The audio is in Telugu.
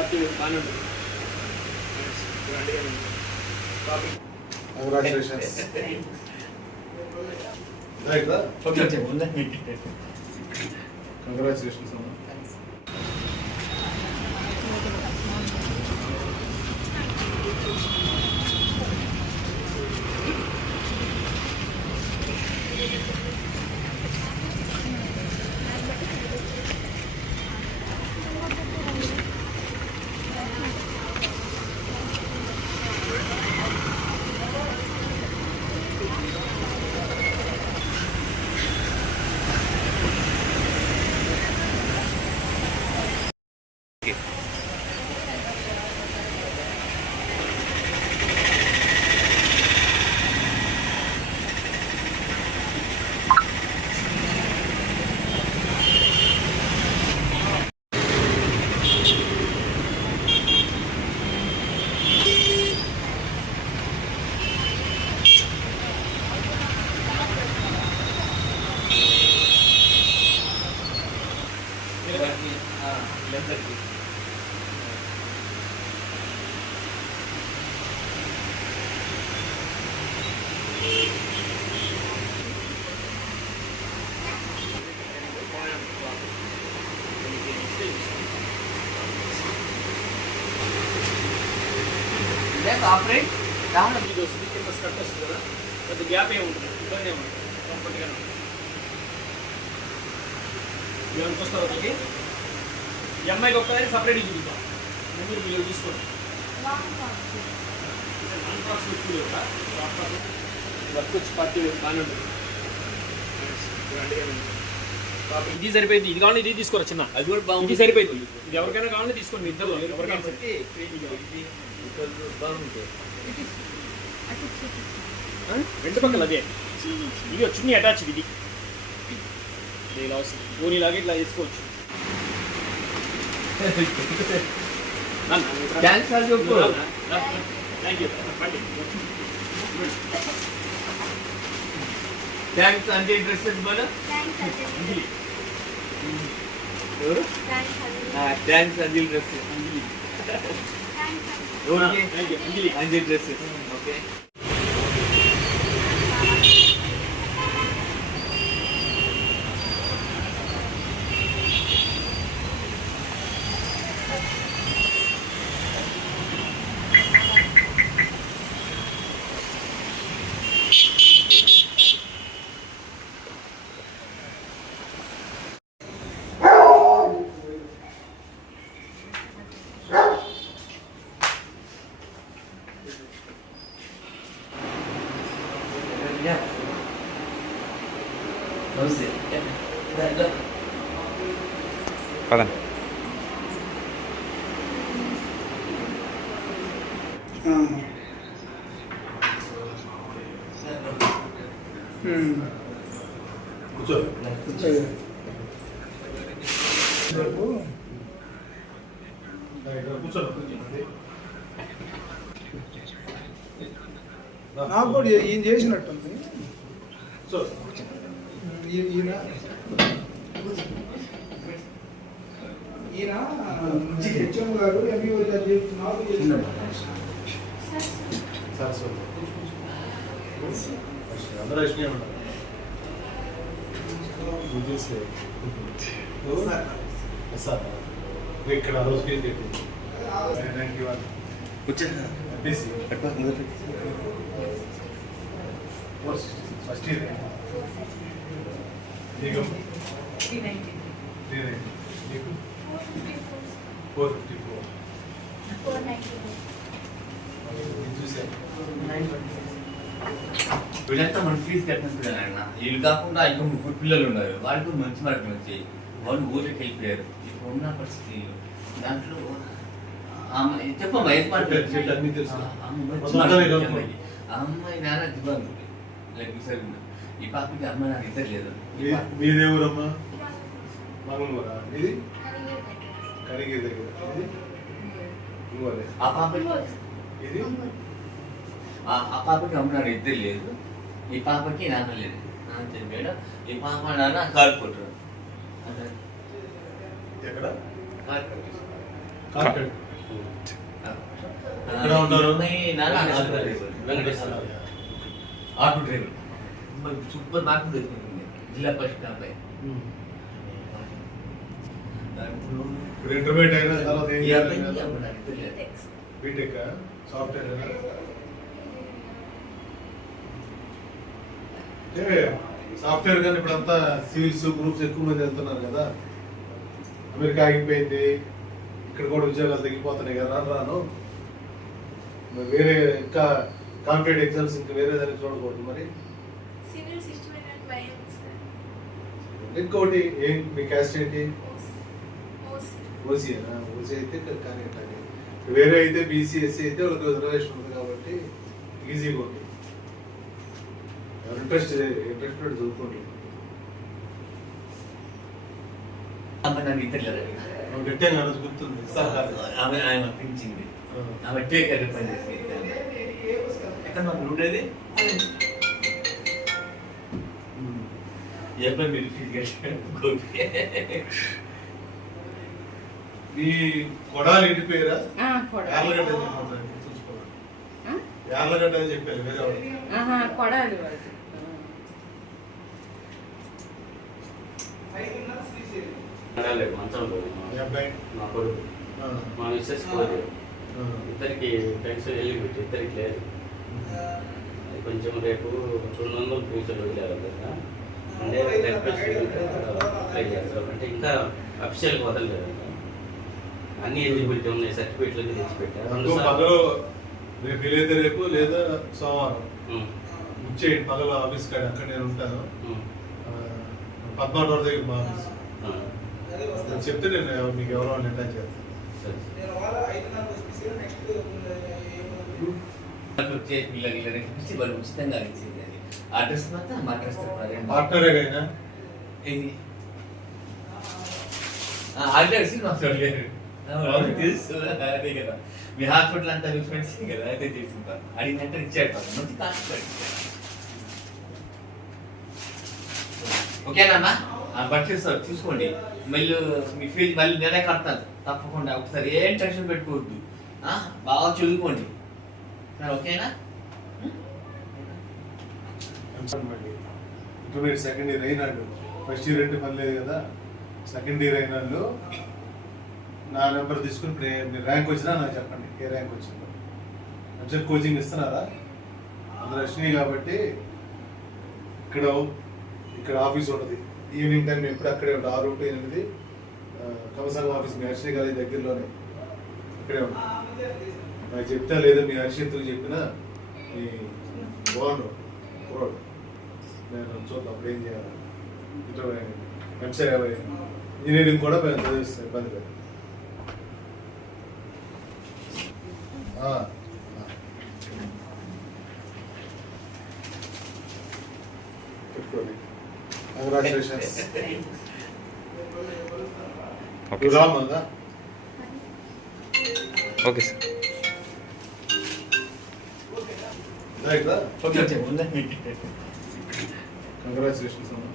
పార్టీ బాగానే ఉంటుంది. Congratulations. Congratulations. ఆపరేట్ దాంట్లో ఇది వస్తుంది, కింద స్కర్ట్ వస్తుంది కదా, కొద్ది గ్యాప్ ఏముంటుంది, ఇబ్బంది ఏముంటుంది, కంఫర్ట్గా ఏమనికి వస్తారు ఒకరికి. ఈ అమ్మాయికి ఒక్కదాన్ని సపరేట్గా చూద్దాం, మీరు చూసుకోండి. వర్క్ వచ్చి పార్టీ బాగానే ఉంటుంది. ఇది సరిపోయింది, ఇది కావాలి ఇది తీసుకోరా చిన్న, అది కూడా బాగుంది, ఇది సరిపోయింది. ఇది ఎవరికైనా కావాలంటే తీసుకోండి, ఇద్దరు ఎవరికైనా బాగుంటుంది. రెండు పక్కల అదే ఇది చున్నీ అటాచ్, ఇది ఇలా వస్తుంది, ఓనీలాగా ఇట్లా వేసుకోవచ్చు. థ్యాంక్స్ అంజీ డ్రెస్సెస్ బోలో. Thanks Anji dresses. Anji dresses okay. పదండి. నాకు కూడా ఈయన చేసినట్టుంది. ఈయన హెచ్ఎం గారు ఎంఈఓ గారు చేస్తున్నారు. ఇక్కడ ఫస్ట్ ఇయర్ నీకు 454 వీళ్ళంతా మన ఫీజు కట్టిన పిల్లలన్నా, వీళ్ళు కాకుండా ఇంకా ముగ్గురు పిల్లలు ఉన్నారు, వాళ్ళకు మంచి మార్కులు వచ్చాయి, వాళ్ళు ఊరికి వెళ్ళిపోయారు. ఇప్పుడు ఉన్న పరిస్థితులు దాంట్లో చెప్పమ్మా ఎంత మాట అమ్మాయి నాన్న దివ్వంగు సరిగ్గా ఈ పాపకి అమ్మ నాకు ఇద్దరు లేదు. మీదేవురమ్మా మామూలుగా ఇది కరిగిరి దగ్గర ఆ పాపకి ఇది ఆ పాపకి అమ్మ నాన్న ఇద్దరు లేదు, ఈ పాపకి నాన్న లేదు. నాన్న చెప్పాడు ఈ పాప నాన్న కార్పొరేటర్ ఎక్కడ కార్పొరేటర్ ఎక్కడ ఉన్నారు? వెంకటేశ్వర ఆటో డ్రైవర్ సూపర్ నాకు దొరికింది జిల్లా పరిషత్ అబ్బాయి. ఇప్పుడు ఇంటర్మీడియట్ అయిన తర్వాత ఏం ఈ చేయాలి? అబ్బాయికి అప్పుడు నాకు తెలియదు. బీటెక్ సాఫ్ట్వేర్ అంటే సాఫ్ట్వేర్ కానీ ఇప్పుడు అంతా సివిల్స్ గ్రూప్స్ ఎక్కువ మంది వెళ్తున్నారు కదా. అమెరికా ఆగిపోయింది, ఇక్కడ కూడా ఉద్యోగాలు తగ్గిపోతున్నాయి కదా. రాను మరి వేరే ఇంకా కాంపిటేటివ్ ఎగ్జామ్స్ ఇంకా వేరే దాన్ని చూడకూడదు. మరి సివిల్ సిస్టమ్ అండ్ భయం సార్. ఇంకోటి ఏం మీ క్యాస్ట్ ఏంటి? మోస్ట్ ఓసీనా? ఓసీ అయితే కానీ కానీ వేరే అయితే బీసీ ఎస్సీ అయితే వాళ్ళకి రిజర్వేషన్ ఉంది కాబట్టి ఈజీగా ఉంది. ఇంట్రెస్ట్ చదువుకోండి. ఆమె నన్ను ఇంటర్లేదు. గట్టిగా ఆ రోజు గుర్తుంది. ఆమె ఆమె పెంచింది. ఆమె టేకర్ పని చేసి ఎక్కడ మాకు ఉండేది ఎప్పుడు మీరు ఫీల్ ఈ కొడాలి ఇంటి పేరా? కొడాలి. యార్లగడ్డ యార్లగడ్డ అని చెప్పారు వేరే వాళ్ళు. కొడాలి వాళ్ళు. మంచంలో మీ అబ్బాయి మా కొడుకు ఆ, మా మిస్సెస్ పోదు. ఆ. ఇద్దరికి పెన్షన్ ఎలిజిబిలిటీ ఇద్దరికి లేదు. అది కొంచెం రేపు 200 ఫ్యూచర్ వదిలేరు కదా. అంటే రేపు అప్లై చేస్తారు. అంటే ఇంకా అఫీషియల్గా వదలలేదు. అన్ని ఎలిజిబిలిటీ ఉన్నాయి, సర్టిఫికేట్లు తెచ్చిపెట్టారు. అందులో పగలు రేపు వీలైతే రేపు లేదా సోమవారం వచ్చేయండి పగలు ఆఫీస్ కాడ. అక్కడ నేను ఉంటాను. పద్మావతి దగ్గర మా ఆఫీస్. నేను చెప్తే నేను మీకు ఎవరో అటాచ్ చేస్తాను. పిల్లలకి వాళ్ళు ఉచితంగా ఇచ్చింది. అది అడ్రస్ మాత్రం మా అడ్రస్ పార్ట్నరే అయినా అడ్రస్ మాట్లాడలేరు. తెలుసు అదే కదా. మీ హాస్పిటల్ అంతా మీ ఫ్రెండ్స్ కదా, అయితే తీసుకుంటారు. అడిగినట్టు ఇచ్చాడు. మంచి కాస్ట్ ఓకేనా? బట్టలు ఇస్తారు చూసుకోండి. మళ్ళీ మీ ఫీజు మళ్ళీ నేనే కడతాను తప్పకుండా. ఒకసారి ఏం టెన్షన్ పెట్టుకోవద్దు. బాగా చదువుకోండి. ఓకేనా? ఇంటర్మీడియట్ సెకండ్ ఇయర్ అయినాడు. ఫస్ట్ ఇయర్ అంటే పని లేదు కదా. సెకండ్ ఇయర్ అయినాళ్ళు నా నెంబర్ తీసుకుని ఇప్పుడు మీరు ర్యాంక్ వచ్చినా నాకు చెప్పండి ఏ ర్యాంక్ వచ్చిందో. ఎంసెట్ కోచింగ్ ఇస్తున్నారా? అందులో వచ్చినాయి కాబట్టి ఇక్కడ ఆఫీస్ ఉంటుంది. ఈవినింగ్ టైం ఎప్పుడు అక్కడే ఉంటుంది. 6 to 8 కమసంగం ఆఫీస్ మీ హర్షిని కాలేజ్ దగ్గరలోనే ఇక్కడే ఉంటుంది. నాకు చెప్తా లేదా మీ హర్షిత్తుకు చెప్పినా మీ బాగుండు కుర్రోడు. నేను చూద్దాం అప్పుడు ఏం చేయాలి. వెబ్సైట్ ఇంజనీరింగ్ కూడా మేము చదివిస్తాం, ఇబ్బంది లేదు. పెట్టుకోండి. కంగ్రాచులేషన్స్. రామందా? Okay sir. రైట్ రా. ఓకే కంగ్రాచులేషన్స్ అమ్మా.